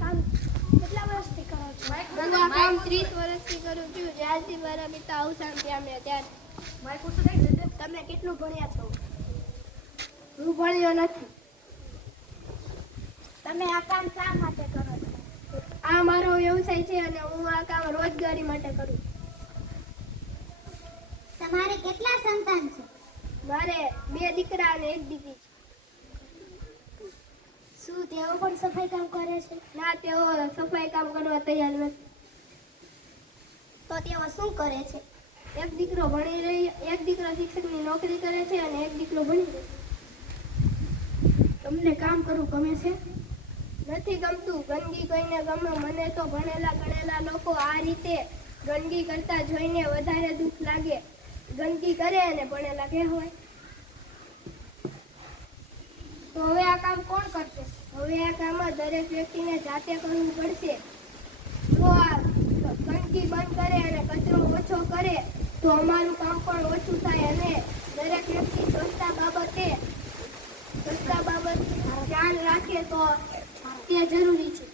કામ કેટલા વર્ષથી કરો છો? હું આ કામ 30 વર્ષથી કરું છું. જ્યારથી મારા પિતા અવસાન પામ્યા ત્યારે. તમે કેટલું ભણ્યા છો? હું ભણ્યો નથી. તમે આ કામ શા માટે કરો છો? આ મારો વ્યવસાય છે અને હું આ કામ રોજગારી માટે કરું. તમારે કેટલા સંતાન છે? મારે 2 દીકરા અને 1 દીકરી છે. શું તેઓ પણ સફાઈ કામ કરે છે? ના, તેઓ સફાઈ કામ કરવા તૈયાર નથી. તો તેઓ શું કરે છે? એક દીકરો શિક્ષકની નોકરી કરે છે અને એક દીકરો ભણી રહ્યો. તમને કામ કરવું ગમે છે? નથી ગમતું. ગંદકી કોઈને ગમે? મને તો ભણેલા ગણેલા લોકો આ રીતે ગંદકી કરતા જોઈને વધારે દુઃખ લાગે. ગંદકી કરે અને ભણેલા કહેવાય. તો હવે આ કામ કોણ કરશે? હવે આ કામ દરેક વ્યક્તિને જાતે કરવું પડશે. જો આ ગંદકી બંધ કરે અને કચરો ઓછો કરે તો અમારું કામ પણ ઓછું થાય અને દરેક વ્યક્તિ સ્વચ્છતા બાબતે ધ્યાન રાખે તો તે જરૂરી છે.